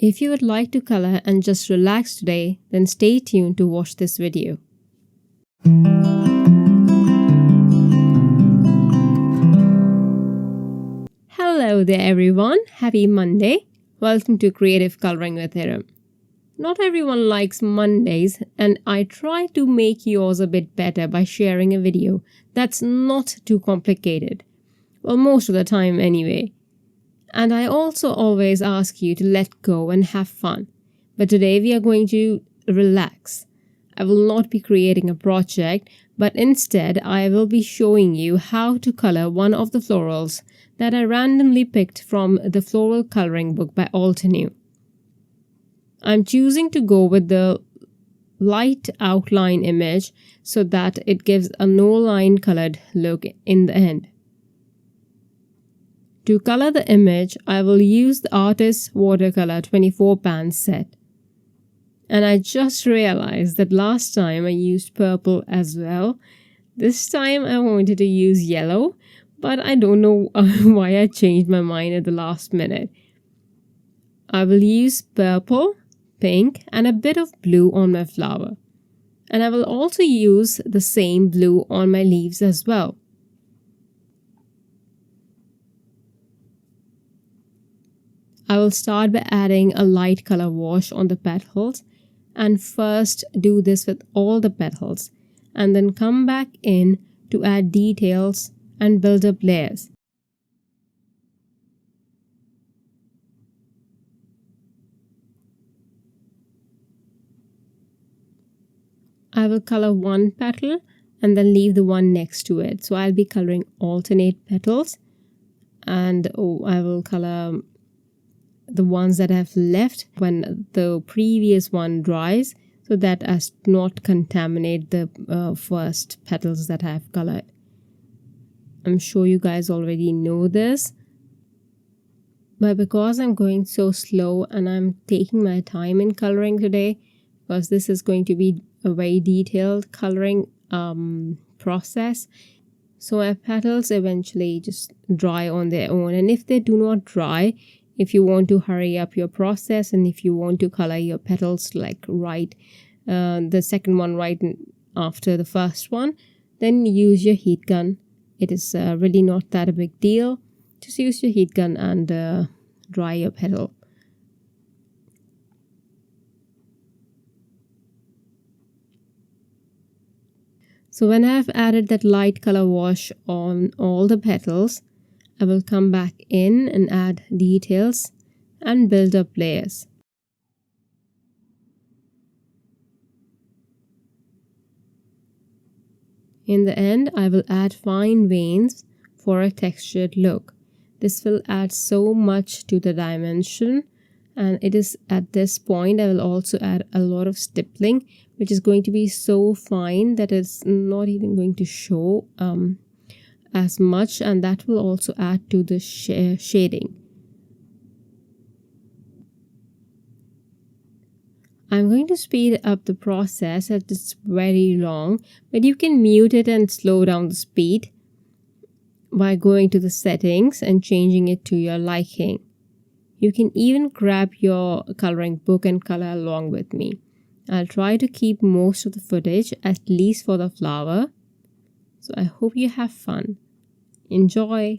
If you would like to color and just relax today, then stay tuned to watch this video. Hello there everyone, happy Monday. Welcome to Creative Coloring with Erum. Not everyone likes Mondays, and I try to make yours a bit better by sharing a video that's not too complicated. Well, most of the time anyway. And I also always ask you to let go and have fun. But today we are going to relax. I will not be creating a project, but instead I will be showing you how to color one of the florals that I randomly picked from the floral coloring book by Altenew. I'm choosing to go with the light outline image so that it gives a no line colored look in the end. To color the image, I will use the Artist's Watercolor 24 pan set. And I just realized that last time I used purple as well. This time I wanted to use yellow, but I don't know why I changed my mind at the last minute. I will use purple, pink, and a bit of blue on my flower. And I will also use the same blue on my leaves as well. I will start by adding a light color wash on the petals, and first do this with all the petals and then come back in to add details and build up layers. I will color one petal and then leave the one next to it. So I'll be coloring alternate petals, and I will color the ones that I've left when the previous one dries, so that as not contaminate the first petals that I've colored. I'm sure you guys already know this, but because I'm going so slow and I'm taking my time in coloring today, because this is going to be a very detailed coloring process, so my petals eventually just dry on their own. And if they do not dry, if you want to hurry up your process and if you want to color your petals like the second one right after the first one, then use your heat gun. It is really not that a big deal. Just use your heat gun and dry your petal. So when I have added that light color wash on all the petals, I will come back in and add details and build up layers. In the end, I will add fine veins for a textured look. This will add so much to the dimension, and it is at this point I will also add a lot of stippling, which is going to be so fine that it's not even going to show as much, and that will also add to the shading. I'm going to speed up the process as it's very long, but you can mute it and slow down the speed by going to the settings and changing it to your liking. You can even grab your coloring book and color along with me. I'll try to keep most of the footage, at least for the flower. So I hope you have fun. Enjoy!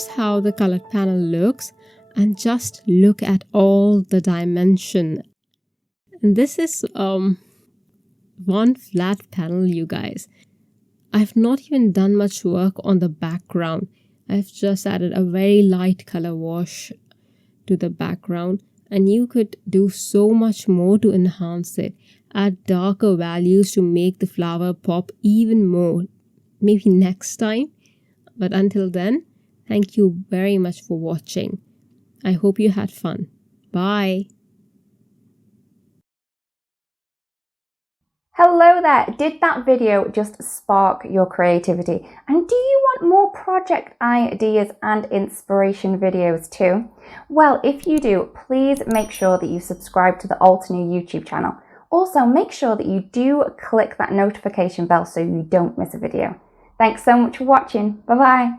here's how the colored panel looks, and just look at all the dimension. And this is one flat panel, you guys. I've not even done much work on the background. I've just added a very light color wash to the background, and you could do so much more to enhance it. Add darker values to make the flower pop even more. Maybe next time. But until then, thank you very much for watching. I hope you had fun. Bye. Hello there! Did that video just spark your creativity? And do you want more project ideas and inspiration videos too? Well, if you do, please make sure that you subscribe to the Altenew YouTube channel. Also, make sure that you do click that notification bell so you don't miss a video. Thanks so much for watching. Bye bye!